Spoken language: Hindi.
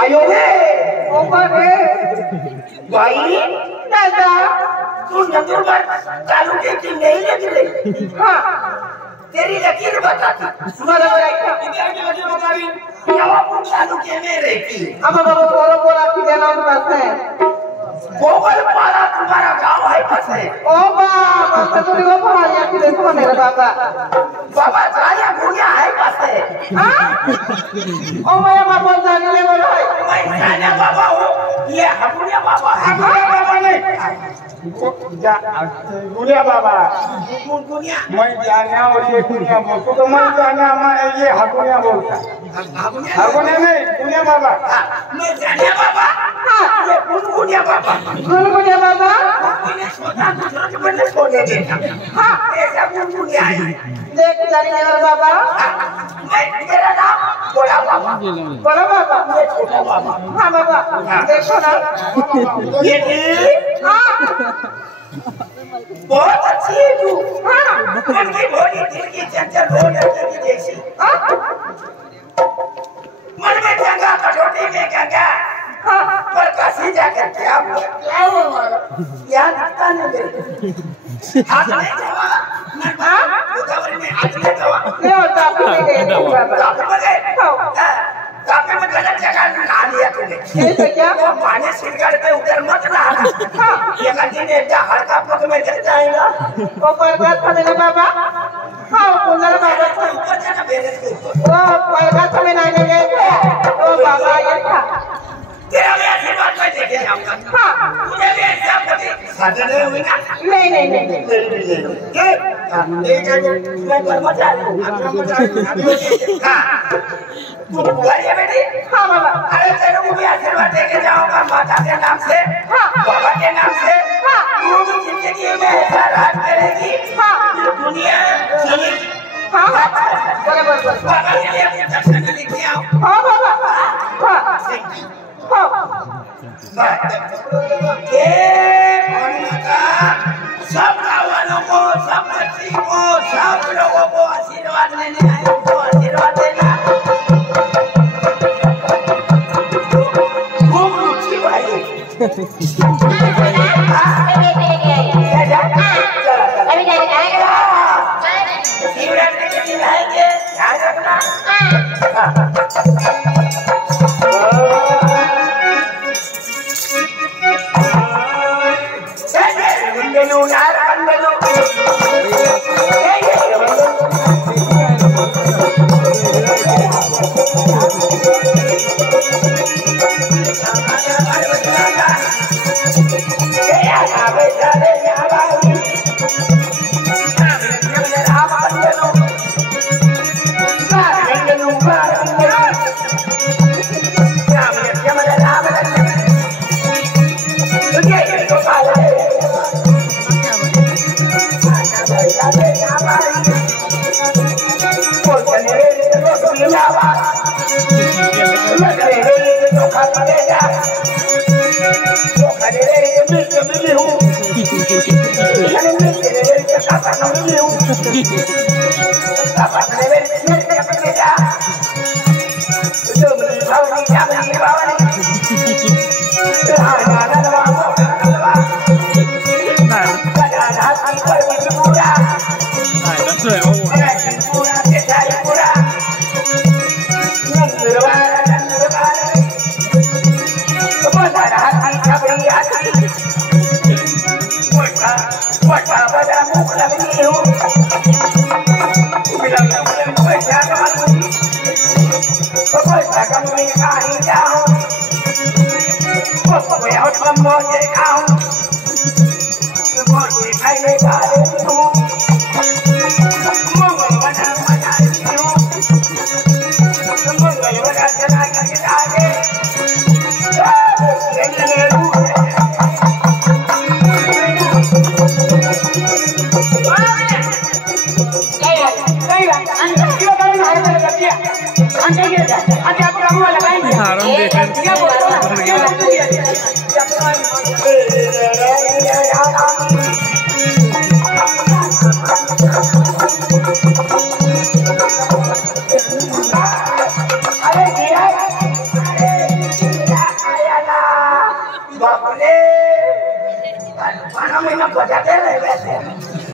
आयो रे ऊपर है भाई दादा तू नंदुरबार तालुके की नहीं लग रही। हाँ तेरी लकीर बताती बराबर है क्या नवाबपुर तालुके में रहती है। अब बाबा बोलो बोला कि देना उन पास है गोगलपाड़ा तुम्हारा गांव है बस है। ओ बाबा तो तुझे वो भाई या कि देखो मेरा बाबा बाबा जाया गुड़िया है बस है। हाँ ओ मेरा बाबा जाने ले बोलो है मैं जाया बाबा हूँ ये हमुनिया बाबा है। हमुनिया बाबा नहीं गुड़िया बाबा गुड़िया मैं जाना और ये गुड़िया बोलता तो मैं जाना मैं ये हकुनिया बोलता हकुनिया नहीं गुड़िया बाबा मैं जाया बाबा ये गुड़िया बाबा गुड़गुड़िया बाबा मैंने सोचा दूसरा के बदले सोने देता। हाँ ऐसा गुड़गुड़िया है। देख जाने ले बाबा मेरा नाम बड़ा बाबा बड़ा बाबा मैं छोटा बाबा। हाँ बाबा देखो ना ये हाँ बहुत अच्छी है तू। हाँ उनकी भोली दिल की चंचल हो लड़की की जैसी। मन में गंगा कटोती में गंगा पर काशी जाकर क्या हुआ याद आता नहीं मेरे हाथ में जवा गोदावरी में हाथ में जवा ये होता है बाबा काफी में गलत जगह नहा लिया तूने। ऐसे क्या वो पानी सिरगढ़ पे उधर मत नहाना। ये गंदी ने क्या हल्का पग में गिर जाएगा। वो पैसा था मेरा बाबा हाँ कुंदर बाबा था ऊपर जाना बेरे के ऊपर। वो पैसा था मैं नहीं गए थे वो बाबा ये था तेरा भी आशीर्वाद मैं देखे जाऊंगा। हाँ मुझे भी ऐसा पति साधन नहीं हुई ना। नहीं नहीं नहीं ये मैं कर्मचारी हूँ। हाँ तू बुआरी है बेटी। हाँ बाबा अरे तेरे को भी आशीर्वाद देके जाऊंगा माता के नाम से बाबा के नाम से। तू भी जिंदगी में ऐसा राज करेगी दुनिया चली। हाँ बराबर बाबा के लिए अपने दर्शन लेके आओ। हाँ बाबा हाँ हाँ ये माता सब गाँव को सब बच्ची को सब लोगों को आशीर्वाद लेने आए उनको आशीर्वाद देना। खूब रुचि भाई शिवरात्रि के दिन आएंगे ध्यान रखना। अरे बापरे खाना में ना बजाते रहे वैसे